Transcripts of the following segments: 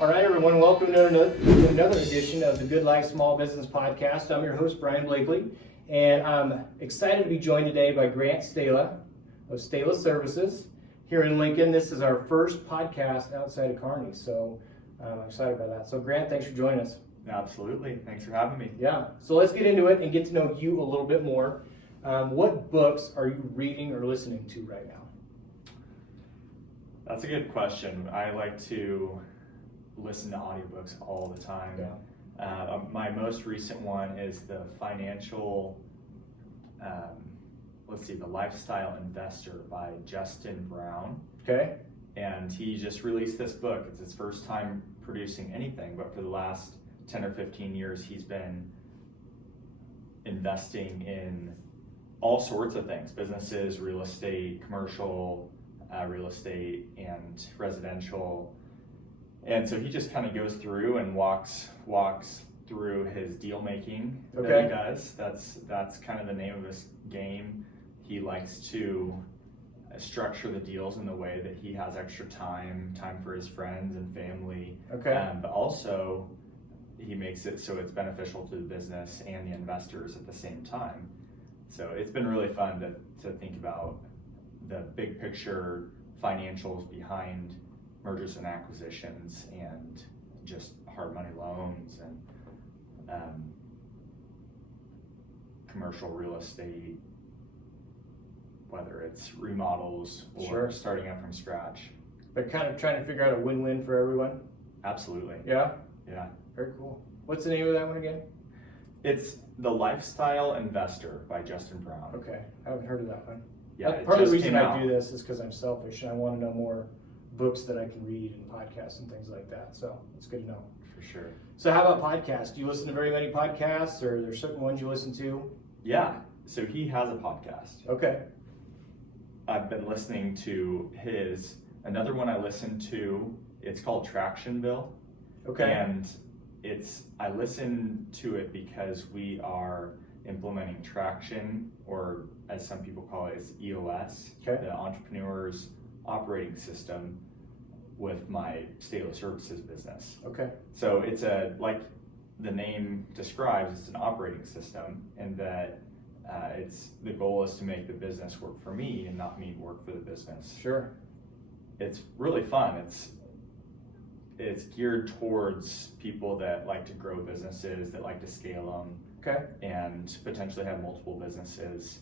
All right, everyone, welcome to another edition of the Good Life Small Business Podcast. I'm your host, Brian Blakely, and I'm excited to be joined today by Grant Stahla of Stahla Services here in Lincoln. This is our first podcast outside of Kearney, so I'm excited about that. So Grant, thanks for joining us. Absolutely. Thanks for having me. Yeah, so let's get into it and get to know you a little bit more. What books are you reading or listening to right now? That's a good question. I like to listen to audiobooks all the time. Yeah. My most recent one is the financial, The Lifestyle Investor by Justin Brown. Okay. And he just released this book. It's his first time producing anything, but for the last 10 or 15 years, he's been investing in all sorts of things: businesses, real estate, commercial real estate, and residential. And so he just kind of goes through and walks through his deal making that he does. That's kind of the name of his game. He likes to structure the deals in the way that he has extra time for his friends and family. Okay. But also he makes it so it's beneficial to the business and the investors at the same time. So it's been really fun to think about the big picture financials behind mergers and acquisitions and just hard money loans and commercial real estate, whether it's remodels or starting up from scratch. But kind of trying to figure out a win-win for everyone? Absolutely. Yeah? Yeah. Very cool. What's the name of that one again? It's The Lifestyle Investor by Justin Brown. Okay, I haven't heard of that one. Yeah, Part of the reason I do this is because I'm selfish and I want to know more books that I can read and podcasts and things like that. So it's good to know. For sure. So how about podcasts? Do you listen to very many podcasts, or are there certain ones you listen to? Yeah, so he has a podcast. Okay. I've been listening to another one I listened to, it's called Tractionville. Okay. And I listen to it because we are implementing Traction, or as some people call it, it's EOS, the Entrepreneur's operating system, with my Stahla Services business. Okay. So it's like the name describes, it's an operating system, and that the goal is to make the business work for me and not me work for the business. Sure. It's really fun. It's geared towards people that like to grow businesses, that like to scale them, and potentially have multiple businesses.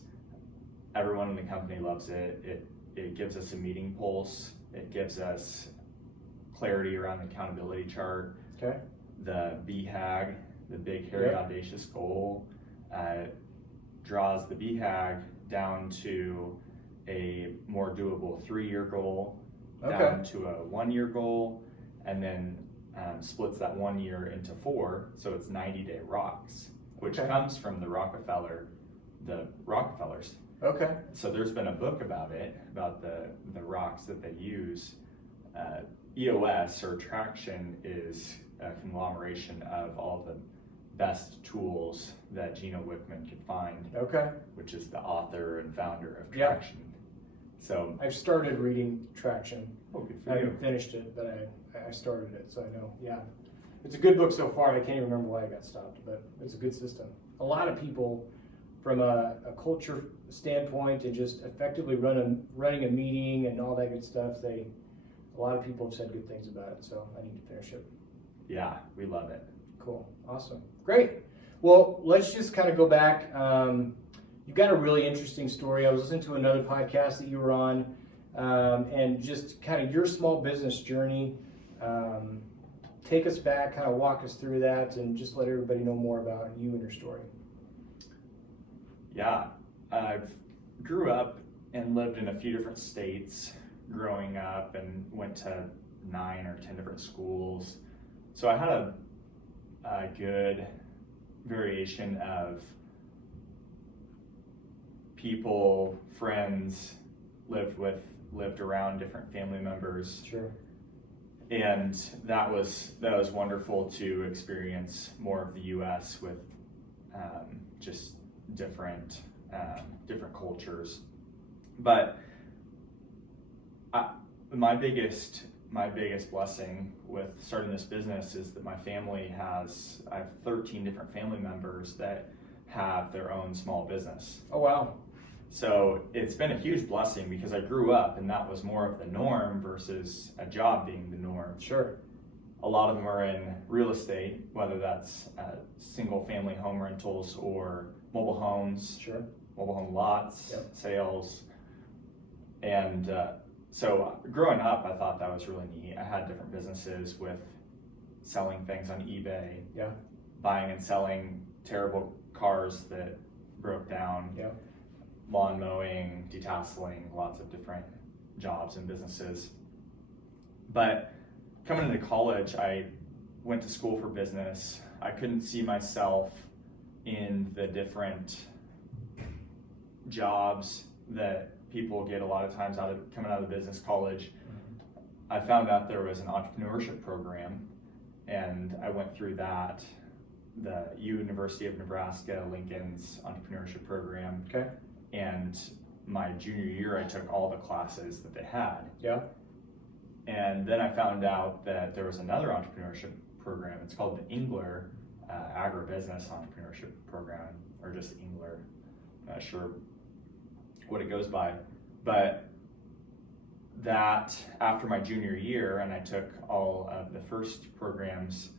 Everyone in the company loves it. It gives us a meeting pulse. It gives us clarity around the accountability chart. Okay. The BHAG, the Big Hairy Audacious Goal, draws the BHAG down to a more doable 3-year goal, down to a 1-year goal, and then splits that 1 year into 4, so it's 90-day rocks, which comes from the Rockefellers. Okay. So there's been a book about it, about the rocks that they use. EOS, or Traction, is a conglomeration of all the best tools that Gino Wickman could find, which is the author and founder of Traction. So I've started reading Traction. Good for I you. haven't finished it, but I started it, so I know. Yeah, it's a good book so far. I can't even remember why I got stopped, but it's a good system. A lot of people, from a culture standpoint and just effectively running a meeting and all that good stuff, a lot of people have said good things about it, so I need to finish it. Yeah, we love it. Cool. Awesome. Great. Well, let's just kind of go back. You've got a really interesting story. I was listening to another podcast that you were on, and just kind of your small business journey. Take us back, kind of walk us through that, and just let everybody know more about you and your story. Yeah, I grew up and lived in a few different states growing up, and went to 9 or 10 different schools. So I had a good variation of people, friends, lived around different family members. Sure. And that was wonderful to experience more of the U.S. with just different cultures. But my biggest my biggest blessing with starting this business is that I have 13 different family members that have their own small business. Oh, wow. So it's been a huge blessing because I grew up and that was more of the norm versus a job being the norm. Sure. A lot of them are in real estate, whether that's single family home rentals or mobile homes, Sure. mobile home lots, Yep. sales. And so growing up, I thought that was really neat. I had different businesses with selling things on eBay, Yeah. buying and selling terrible cars that broke down, Yeah. lawn mowing, detasseling, lots of different jobs and businesses. But coming into college, I went to school for business. I couldn't see myself in the different jobs that people get a lot of times coming out of business college. I found out there was an entrepreneurship program, and I went through that, the University of Nebraska Lincoln's entrepreneurship program. Okay. And my junior year, I took all the classes that they had. Yeah. And then I found out that there was another entrepreneurship program. It's called the Engler Agri-Business Entrepreneurship Program, or just Engler. Not sure what it goes by. But that, after my junior year, and I took all of the first program's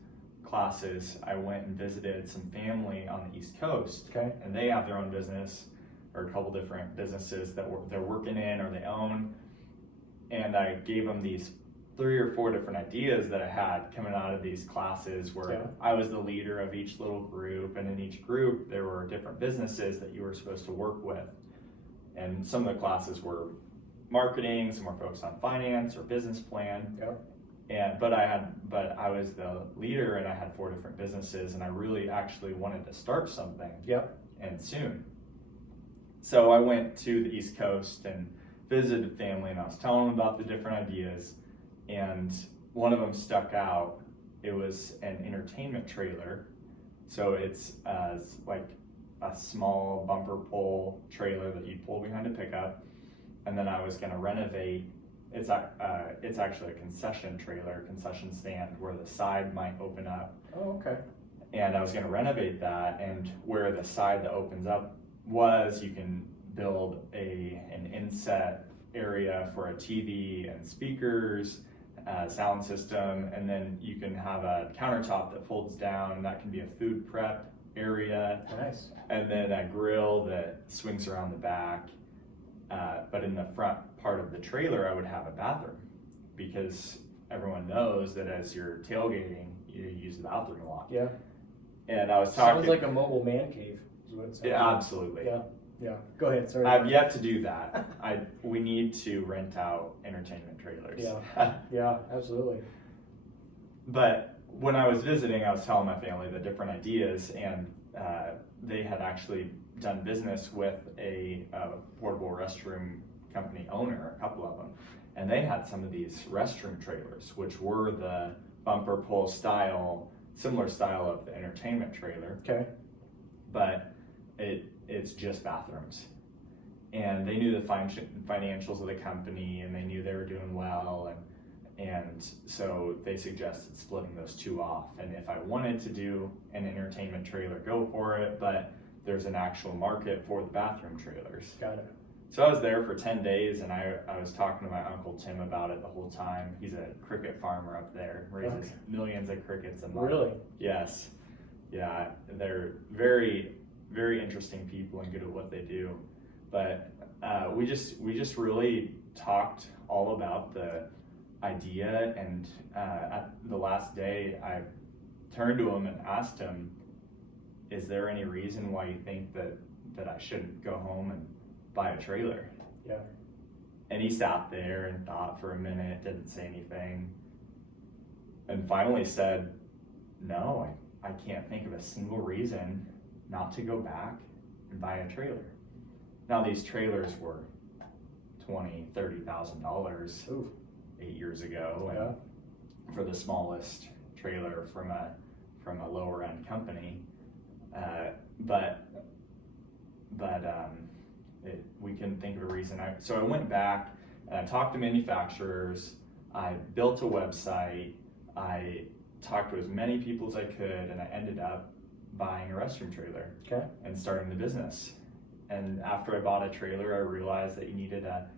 classes, I went and visited some family on the East Coast. Okay. And they have their own business, or a couple different businesses that they're working in or they own. And I gave them these 3 or 4 different ideas that I had coming out of these classes where Yeah. I was the leader of each little group, and in each group there were different businesses that you were supposed to work with. And some of the classes were marketing, some were focused on finance or business plan. Yeah. But I was the leader and I had 4 different businesses, and I really actually wanted to start something. Yeah. And soon. So I went to the East Coast and visited family, and I was telling them about the different ideas, and one of them stuck out. It was an entertainment trailer. So it's like a small bumper pull trailer that you pull behind a pickup, and then I was going to renovate. It's actually a concession trailer, concession stand, where the side might open up. Oh, okay. And I was going to renovate that, and where the side that opens up was, you can build an inset area for a TV and speakers, sound system, and then you can have a countertop that folds down, and that can be a food prep area. Nice. And then a grill that swings around the back. But in the front part of the trailer, I would have a bathroom, because everyone knows that as you're tailgating, you use the bathroom a lot. Yeah. And I was talking. Sounds like a mobile man cave, is what it sounds Yeah, like. absolutely. Yeah. Yeah. Go ahead. Sorry. I've yet to do that. We need to rent out entertainment trailers. Yeah. Yeah. Absolutely. But when I was visiting, I was telling my family the different ideas, and they had actually done business with a portable restroom company owner, a couple of them, and they had some of these restroom trailers, which were the bumper pull style, similar style of the entertainment trailer. Okay. But it's just bathrooms. And they knew the financials of the company, and they knew they were doing well, and so they suggested splitting those 2 off. And if I wanted to do an entertainment trailer, go for it, but there's an actual market for the bathroom trailers. Got it. So I was there for 10 days, and I was talking to my Uncle Tim about it the whole time. He's a cricket farmer up there, raises millions of crickets a month. Really? Yes. Yeah, they're very, very interesting people and good at what they do. But we just really talked all about the idea, and at the last day, I turned to him and asked him, is there any reason why you think that I shouldn't go home and buy a trailer? Yeah. And he sat there and thought for a minute, didn't say anything, and finally said, no, I can't think of a single reason not to go back and buy a trailer. Now, these trailers were $20,000, $30,000 8 years ago, and for the smallest trailer from a lower end company. We couldn't think of a reason. So I went back and I talked to manufacturers. I built a website, I talked to as many people as I could, and I ended up buying a restroom trailer and starting the business. And after I bought a trailer, I realized that you needed a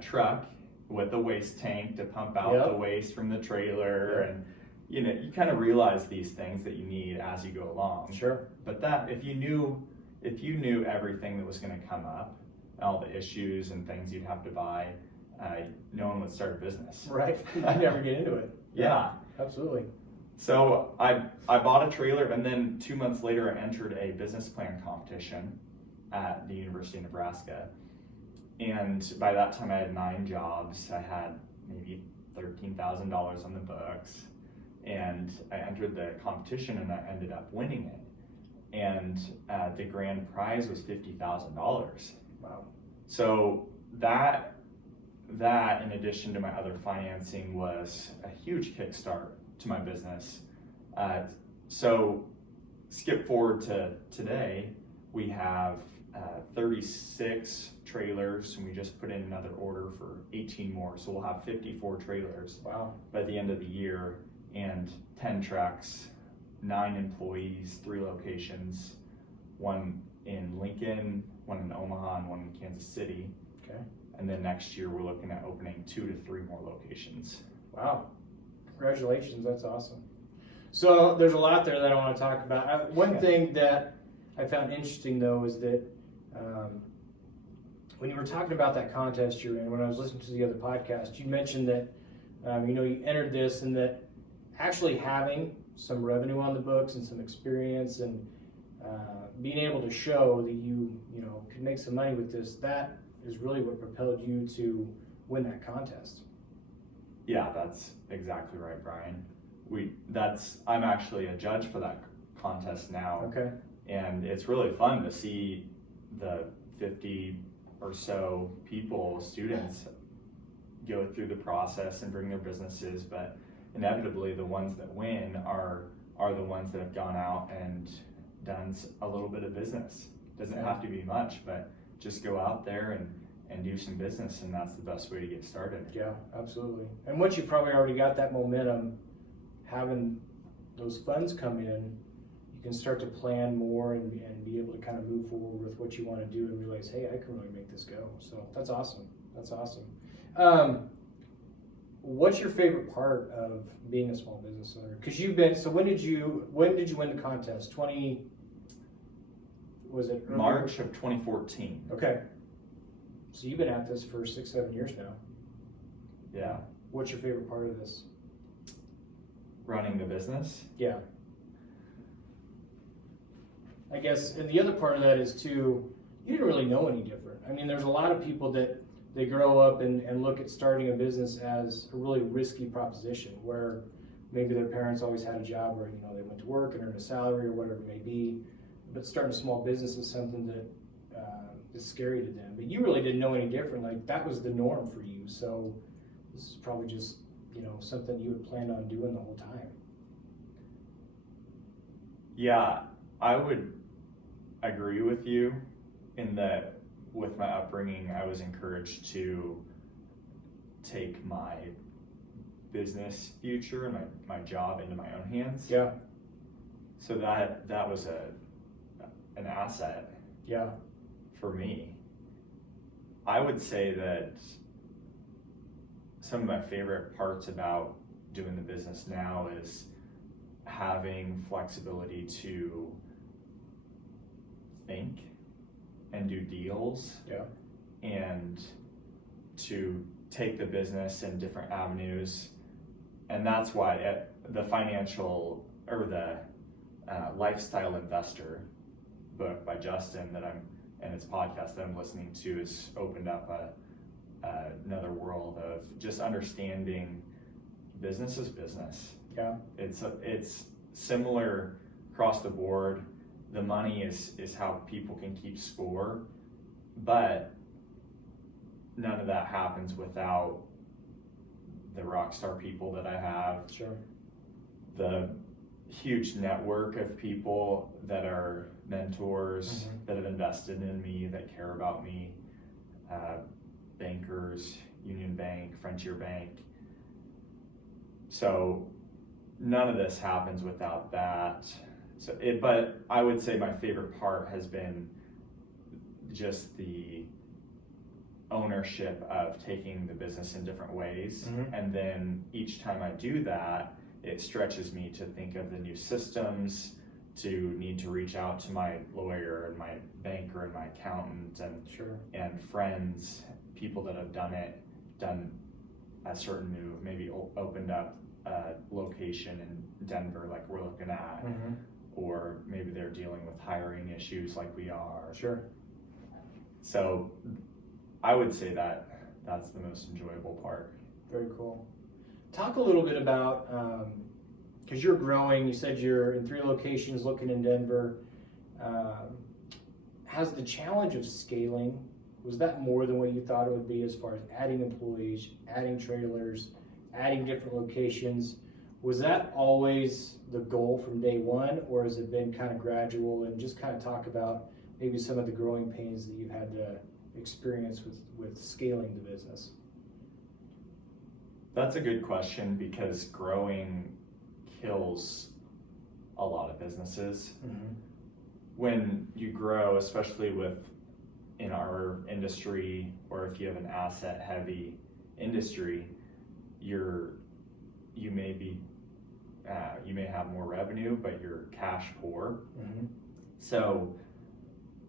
truck with a waste tank to pump out the waste from the trailer. And you kind of realize these things that you need as you go along. Sure. But that if you knew everything that was going to come up, all the issues and things you'd have to buy, no one would start a business. Right. You never get into it. Yeah. Absolutely. So I bought a trailer, and then 2 months later I entered a business plan competition at the University of Nebraska. And by that time I had 9 jobs. I had maybe $13,000 on the books. And I entered the competition and I ended up winning it. And the grand prize was $50,000. Wow. So that in addition to my other financing was a huge kickstart to my business. So skip forward to today, we have 36 trailers, and we just put in another order for 18 more. So we'll have 54 trailers by the end of the year, and 10 trucks, 9 employees, 3 locations, 1 in Lincoln, 1 in Omaha, and 1 in Kansas City. Okay. And then next year we're looking at opening 2 to 3 more locations. Wow. Congratulations, that's awesome. So there's a lot there that I want to talk about. One thing that I found interesting though is that when you were talking about that contest you're in, when I was listening to the other podcast, you mentioned that you entered this and that actually having some revenue on the books and some experience and being able to show that you could make some money with this, that is really what propelled you to win that contest. Yeah, that's exactly right, Brian. I'm actually a judge for that contest now. Okay. And it's really fun to see the 50 or so people, students, go through the process and bring their businesses, but inevitably the ones that win are the ones that have gone out and done a little bit of business. Doesn't have to be much, but just go out there and do some business, and that's the best way to get started. Yeah, absolutely. And once you've probably already got that momentum, having those funds come in, you can start to plan more and be able to kind of move forward with what you want to do and realize, hey, I can really make this go. So that's awesome. That's awesome. What's your favorite part of being a small business owner? Because when did you win the contest? Was it earlier? March of 2014. Okay. So you've been at this for 6-7 years now. Yeah. What's your favorite part of this? Running the business? Yeah. I guess, and the other part of that is too, you didn't really know any different. I mean, there's a lot of people that they grow up and look at starting a business as a really risky proposition where maybe their parents always had a job where, they went to work and earned a salary or whatever it may be. But starting a small business is something that is scary to them. But you really didn't know any different. Like, that was the norm for you. So this is probably just, something you had planned on doing the whole time. Yeah, I would agree with you in that with my upbringing, I was encouraged to take my business future and my job into my own hands. Yeah. So that was an asset. Yeah. For me. I would say that some of my favorite parts about doing the business now is having flexibility to think and do deals. Yeah. And to take the business in different avenues. And that's why the financial or the Lifestyle Investor book by Justin and his podcast that I'm listening to has opened up another world of just understanding business is business. Yeah. It's similar across the board. The money is how people can keep score, but none of that happens without the rock star people that I have. Sure. The huge network of people that are mentors, that have invested in me, that care about me, bankers, Union Bank, Frontier Bank, So none of this happens without that. But I would say my favorite part has been just the ownership of taking the business in different ways. Mm-hmm. And then each time I do that, it stretches me to think of the new systems, to need to reach out to my lawyer and my banker and my accountant and Sure. and friends, people that have done a certain move, maybe opened up a location in Denver like we're looking at, Mm-hmm. or maybe they're dealing with hiring issues like we are. Sure. So I would say that that's the most enjoyable part. Very cool. Talk a little bit about, because you're growing, you said you're in 3 locations looking in Denver. Has the challenge of scaling, was that more than what you thought it would be as far as adding employees, adding trailers, adding different locations? Was that always the goal from day one, or has it been kind of gradual? And just kind of talk about maybe some of the growing pains that you've had to experience with scaling the business. That's a good question, because growing kills a lot of businesses. Mm-hmm. When you grow, especially in our industry, or if you have an asset heavy industry, you may have more revenue, but you're cash poor. Mm-hmm. So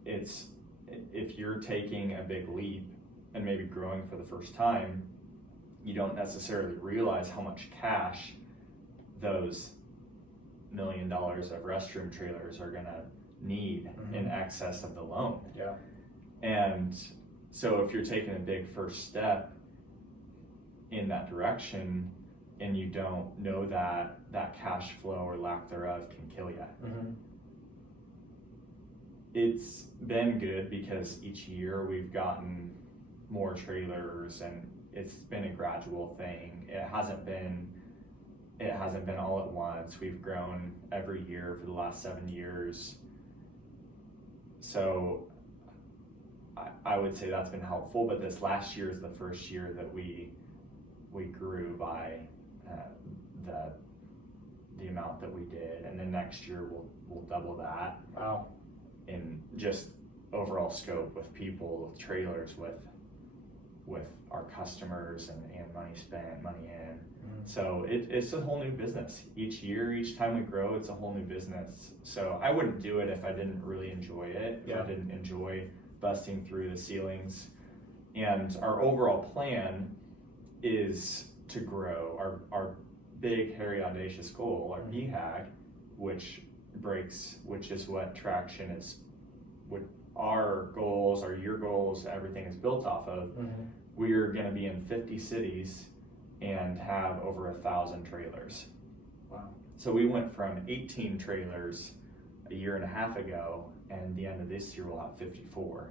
if you're taking a big leap and maybe growing for the first time, you don't necessarily realize how much cash those $1 million of restroom trailers are gonna need Mm-hmm. in excess of the loan. Yeah. And so if you're taking a big first step in that direction and you don't know that cash flow or lack thereof can kill you. Mm-hmm. It's been good because each year we've gotten more trailers, and it's been a gradual thing. It hasn't been all at once. We've grown every year for the last 7 years. So I would say that's been helpful, but this last year is the first year that we grew by the amount that we did, and then next year we'll double that. Wow. In just overall scope, with people, with trailers, with our customers, and money spent, money in. Mm-hmm. So it's a whole new business. Each year, each time we grow, it's a whole new business. So I wouldn't do it if I didn't really enjoy it, if Yeah. I didn't enjoy busting through the ceilings. And our overall plan is to grow. Our big, hairy, audacious goal, our BHAG, which is what traction is, what our goals, your goals, everything is built off of. Mm-hmm. We're going to be in 50 cities and have over 1,000 trailers. Wow. So we went from 18 trailers a year and a half ago, and the end of this year we'll have 54.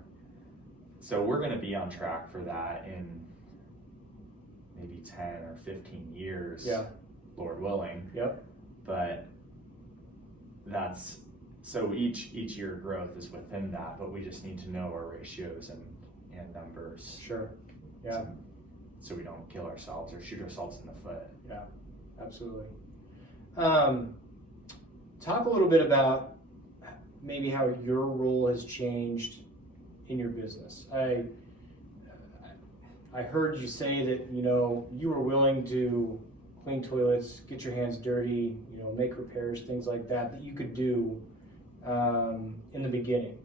So we're going to be on track for that in maybe 10 or 15 years, Yeah. Lord willing. Yep. But so each year growth is within that, but we just need to know our ratios and numbers. Sure. Yeah. So we don't kill ourselves or shoot ourselves in the foot. Yeah. Absolutely. Talk a little bit about maybe how your role has changed in your business. I heard you say that, you were willing to clean toilets, get your hands dirty, make repairs, things like that you could do in the beginning.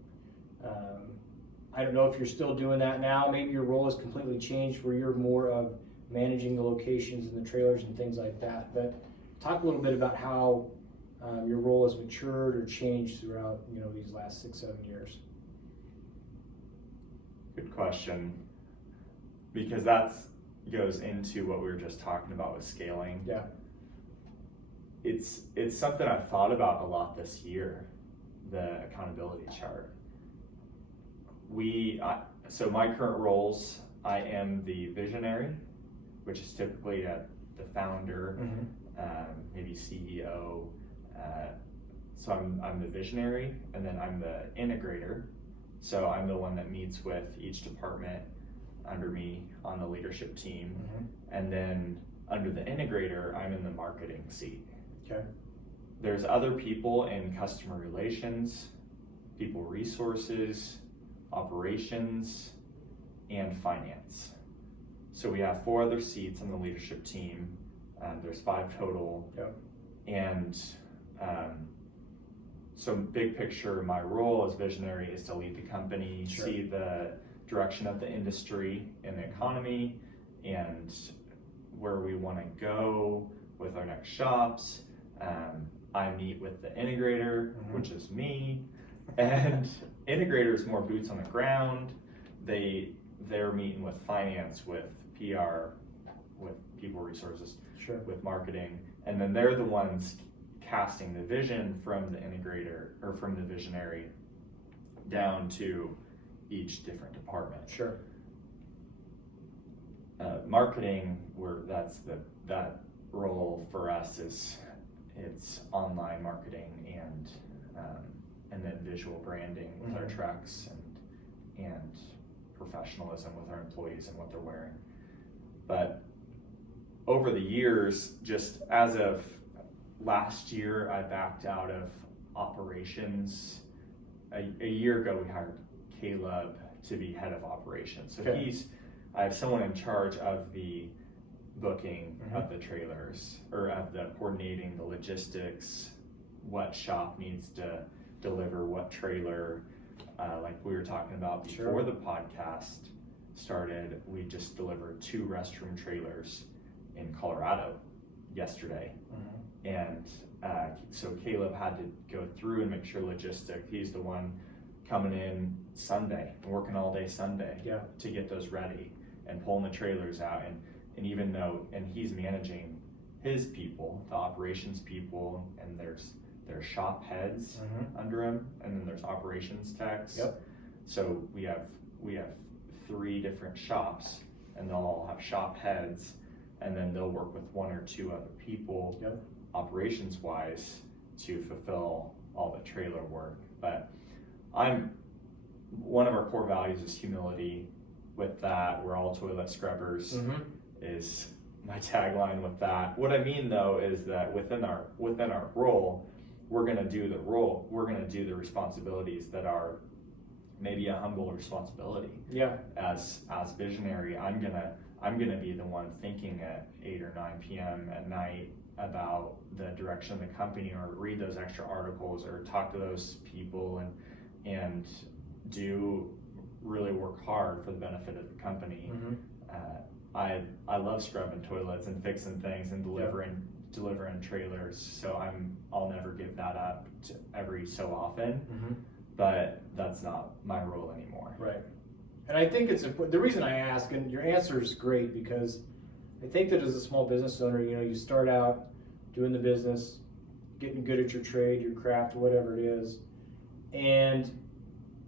I don't know if you're still doing that now. Maybe your role has completely changed where you're more of managing the locations and the trailers and things like that. But talk a little bit about how your role has matured or changed throughout these last 6-7 years. Good question, because that goes into what we were just talking about with scaling. Yeah. It's something I've thought about a lot this year, the accountability chart. So my current roles, I am the visionary, which is typically the founder, Mm-hmm. maybe CEO. So I'm the visionary, and then I'm the integrator. So I'm the one that meets with each department under me on the leadership team. Mm-hmm. And then under the integrator, I'm in the marketing seat. Okay. There's other people in customer relations, people resources, operations, and finance. So we have 4 other seats on the leadership team. There's 5 total. Yep. And so big picture, my role as visionary is to lead the company, Sure. see the direction of the industry and the economy, and where we want to go with our next shops. I meet with the integrator, which is me, and integrator is more boots on the ground. They're meeting with finance, with PR, with people resources, Sure. with marketing, and then they're the ones casting the vision from the integrator or from the visionary down to each different department. Sure. Marketing, that role for us is it's online marketing and then visual branding with our trucks and professionalism with our employees and what they're wearing. But over the years, just as of last year, I backed out of operations. A year ago, we hired Caleb to be head of operations. So Okay. I have someone in charge of the booking of the trailers, or of the coordinating the logistics, what shop needs to deliver what trailer. Like we were talking about before the podcast started, we just delivered 2 restroom trailers in Colorado yesterday. And so Caleb had to go through and make sure logistic. He's the one coming in Sunday, working all day Sunday to get those ready and pulling the trailers out. And even though, and he's managing his people, the operations people, and there's shop heads under him, and then there's operations techs. Yep. So we have 3 different shops, and they'll all have shop heads, and then they'll work with 1 or 2 other people, operations wise, to fulfill all the trailer work. But one of our core values is humility. With that, we're all toilet scrubbers is my tagline with that. What I mean though is that within our role, we're gonna do the responsibilities that are maybe a humble responsibility. As visionary, I'm gonna be the one thinking at 8 or 9 p.m. at night about the direction of the company, or read those extra articles, or talk to those people, and do really work hard for the benefit of the company. I love scrubbing toilets and fixing things and delivering trailers, so I'll never give that up every so often. But that's not my role anymore. Right. And I think it's important. The reason I ask, and your answer is great, because I think that as a small business owner, you start out doing the business, getting good at your trade, your craft, whatever it is, and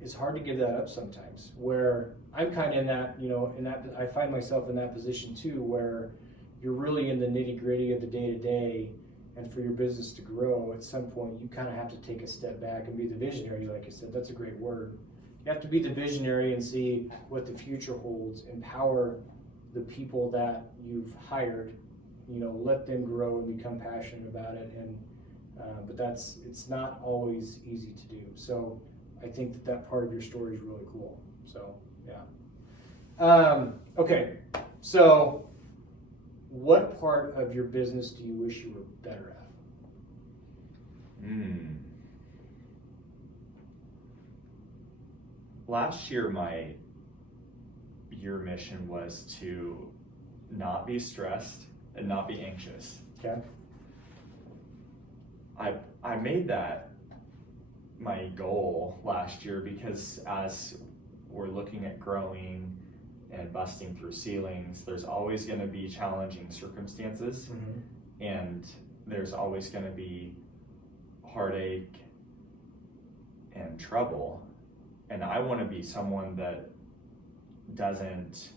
it's hard to give that up sometimes. Where I'm kind of in that I find myself in that position too, where you're really in the nitty gritty of the day to day, and for your business to grow, at some point you kind of have to take a step back and be the visionary. Like I said, that's a great word. You have to be the visionary and see what the future holds, empower the people that you've hired, let them grow and become passionate about it. And but it's not always easy to do. So I think that part of your story is really cool. So yeah. Okay, so what part of your business do you wish you were better at? Last year, my year mission was to not be stressed and not be anxious. Okay. I made that my goal last year because as we're looking at growing and busting through ceilings, there's always going to be challenging circumstances, and there's always going to be heartache and trouble. And I want to be someone that doesn't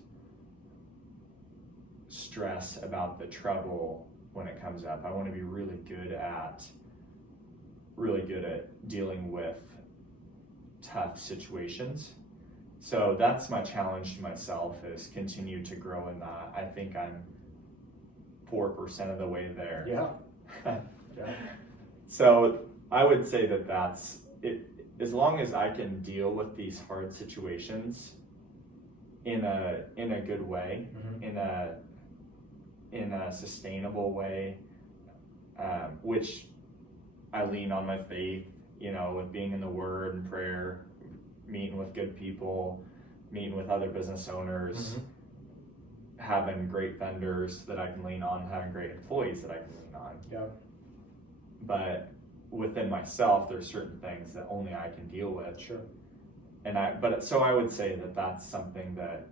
stress about the trouble when it comes up. I want to be really good at dealing with tough situations. So that's my challenge to myself, is continue to grow in that. I think I'm 4% of the way there. Yeah. Yeah. So I would say that that's it. As long as I can deal with these hard situations in a good way, in a sustainable way, which I lean on my faith, with being in the Word and prayer, meeting with good people, meeting with other business owners, having great vendors that I can lean on, having great employees that I can lean on. Yeah. But within myself, there's certain things that only I can deal with. Sure. So I would say that that's something that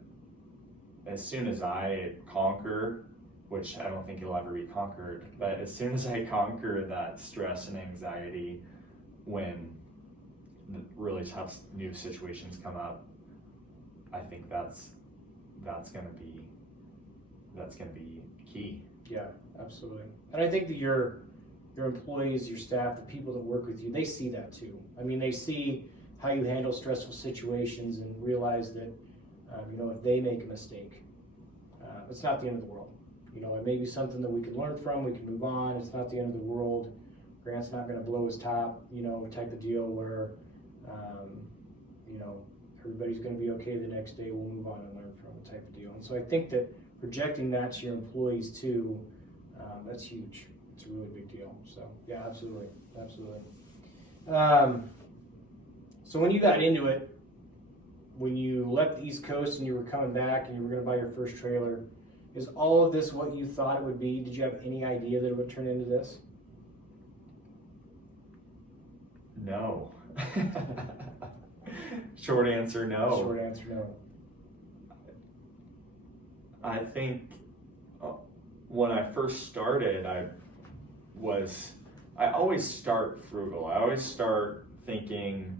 as soon as I conquer, which I don't think it'll ever be conquered, but as soon as I conquer that stress and anxiety when the really tough new situations come up, I think that's gonna be key. Yeah, absolutely. And I think that your employees, your staff, the people that work with you, they see that too. I mean, they see how you handle stressful situations and realize that, if they make a mistake, it's not the end of the world. It may be something that we can learn from, we can move on. It's not the end of the world. Grant's not going to blow his top, type of deal where, everybody's going to be okay the next day. We'll move on and learn from it type of deal. And so I think that projecting that to your employees too, that's huge. It's a really big deal. So yeah, absolutely. So when you got into it, when you left the East Coast and you were coming back and you were going to buy your first trailer, is all of this what you thought it would be? Did you have any idea that it would turn into this? No. Short answer, no. Short answer, no. I think when I first started, I always start frugal. I always start thinking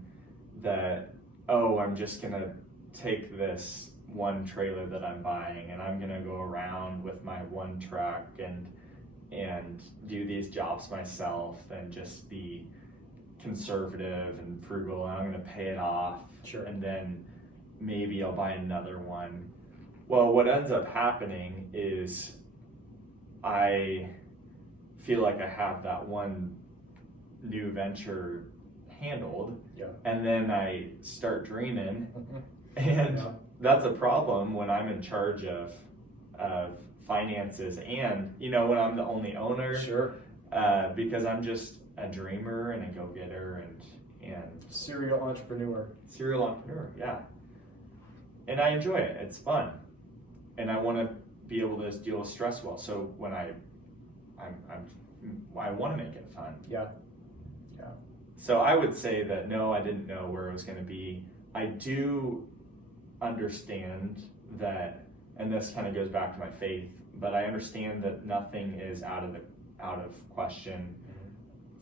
that, I'm just gonna take this one trailer that I'm buying and I'm gonna go around with my one truck and do these jobs myself and just be conservative and frugal, and I'm gonna pay it off. Sure. And then maybe I'll buy another one. Well, what ends up happening is I feel like I have that one new venture handled, and then I start dreaming, and that's a problem when I'm in charge of finances and when I'm the only owner. Sure. Because I'm just a dreamer and a go-getter and serial entrepreneur, yeah. And I enjoy it. It's fun, and I want to be able to deal with stress well. So when I want to make it fun. Yeah. So I would say that no, I didn't know where it was going to be. I do understand that, and this kind of goes back to my faith, but I understand that nothing is out of question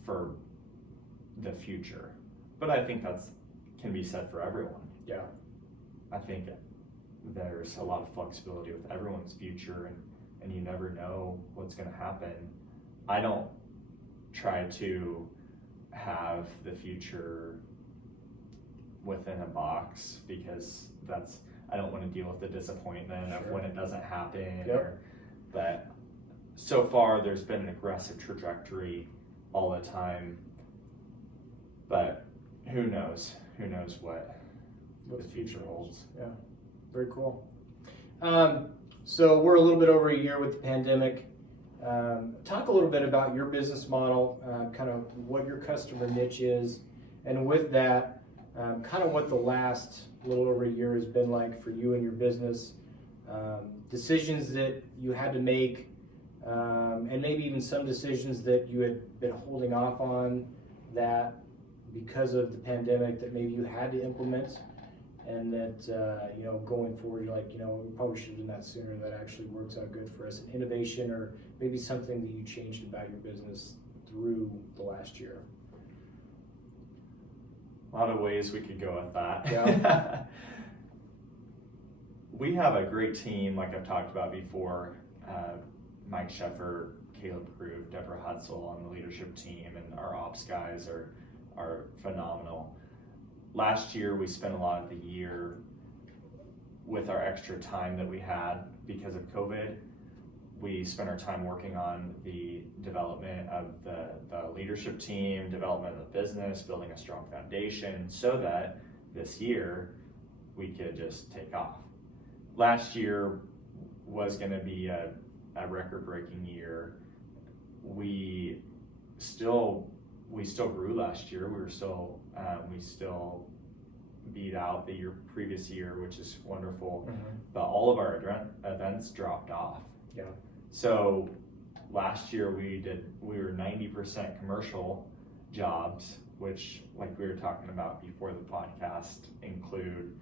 for the future. But I think can be said for everyone. Yeah. I think there's a lot of flexibility with everyone's future, and you never know what's going to happen. I don't try to have the future within a box because I don't want to deal with the disappointment of when it doesn't happen. But so far there's been an aggressive trajectory all the time, but who knows what the future holds. Yeah, very cool. So we're a little bit over a year with the pandemic. Talk a little bit about your business model, kind of what your customer niche is, and with that, kind of what the last little over a year has been like for you and your business, decisions that you had to make, and maybe even some decisions that you had been holding off on that because of the pandemic that maybe you had to implement, and that going forward you're like, we probably should have done that sooner. That actually works out good for us. An innovation or maybe something that you changed about your business through the last year. A lot of ways we could go with that. Yeah. We have a great team, like I've talked about before. Mike Sheffer, Caleb Groove, Deborah Hutzel on the leadership team, and our ops guys are phenomenal. Last year, we spent a lot of the year with our extra time that we had because of COVID. we spent our time working on the development of the leadership team, development of the business, building a strong foundation so that this year we could just take off. Last year was going to be a record-breaking year. We still grew last year. We still beat out the previous year, which is wonderful. But all of our events dropped off. Yeah. So last year we were 90% commercial jobs, which, like we were talking about before the podcast, include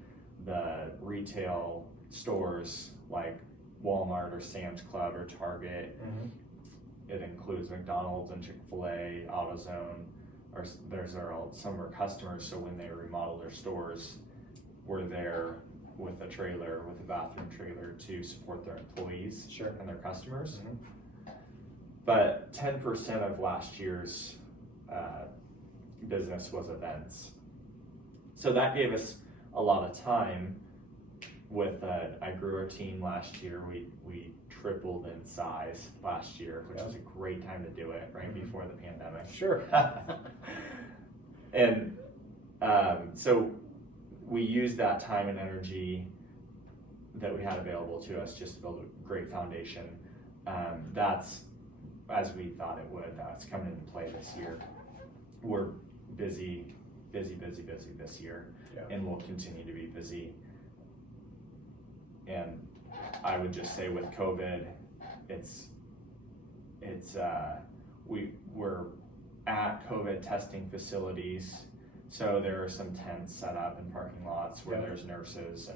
the retail stores like Walmart or Sam's Club or Target. It includes McDonald's and Chick-fil-A, AutoZone. Some of our customers, so when they remodel their stores, we're there with a trailer, with a bathroom trailer to support their employees and their customers. But 10% of last year's business was events. So that gave us a lot of time I grew our team last year. We tripled in size last year, which was a great time to do it, right before the pandemic. Sure. And so we used that time and energy that we had available to us just to build a great foundation. That's, as we thought it would, that's coming into play this year. We're busy this year, and we'll continue to be busy. And I would just say with COVID, we're at COVID testing facilities, so there are some tents set up in parking lots where there's nurses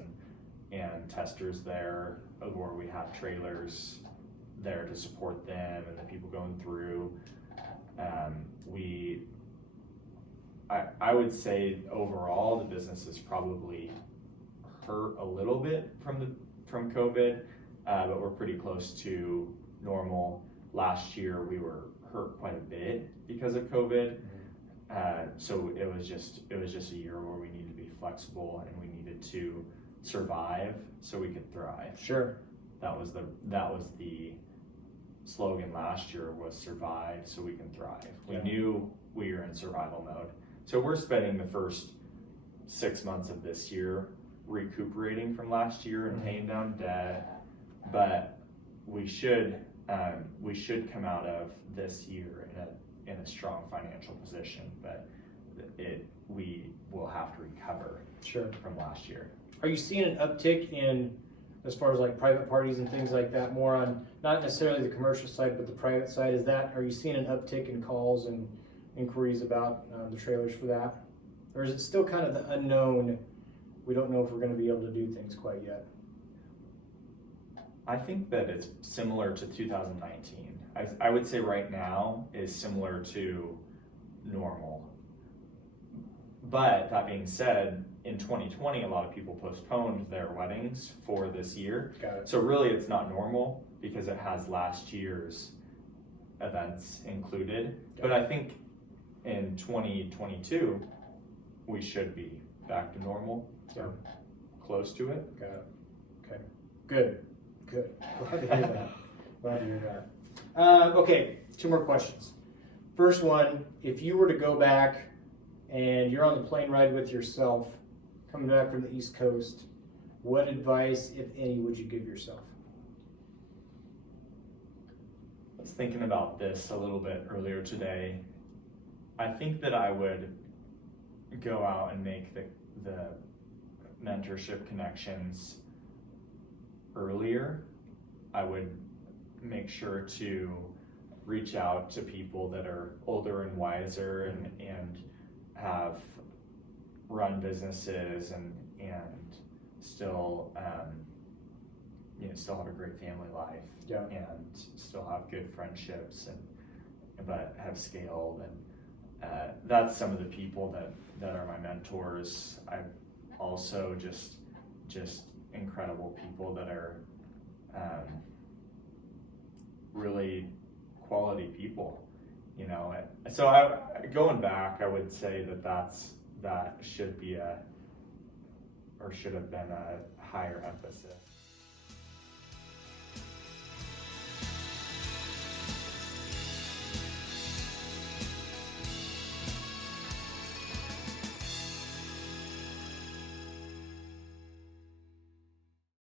and testers there, where we have trailers there to support them and the people going through. I would say overall the business is probably hurt a little bit from COVID, but we're pretty close to normal. Last year we were hurt quite a bit because of COVID, so it was just a year where we needed to be flexible and we needed to survive so we could thrive. Sure. That was the slogan last year, was survive so we can thrive. We knew we were in survival mode. So we're spending the first 6 months of this year recuperating from last year and paying down debt, but we should come out of this year in a strong financial position, but we will have to recover from last year. Are you seeing an uptick in, as far as like private parties and things like that, more on not necessarily the commercial side but the private side? Are you seeing an uptick in calls and inquiries about the trailers for that, or is it still kind of the unknown? We don't know if we're going to be able to do things quite yet. I think that it's similar to 2019. I would say right now is similar to normal. But that being said, in 2020, a lot of people postponed their weddings for this year. Got it. So really it's not normal because it has last year's events included. But I think in 2022, we should be back to normal, or close to it. Got it. Okay. Good. Glad to hear that. Okay, 2 more questions. First one, if you were to go back and you're on the plane ride with yourself, coming back from the East Coast, what advice, if any, would you give yourself? I was thinking about this a little bit earlier today. I think that I would go out and make the mentorship connections earlier. I would make sure to reach out to people that are older and wiser and have run businesses and still still have a great family life and still have good friendships but have scaled, and that's some of the people that are my mentors. I've also just incredible people that are really quality people, So going back, I would say that should have been a higher emphasis.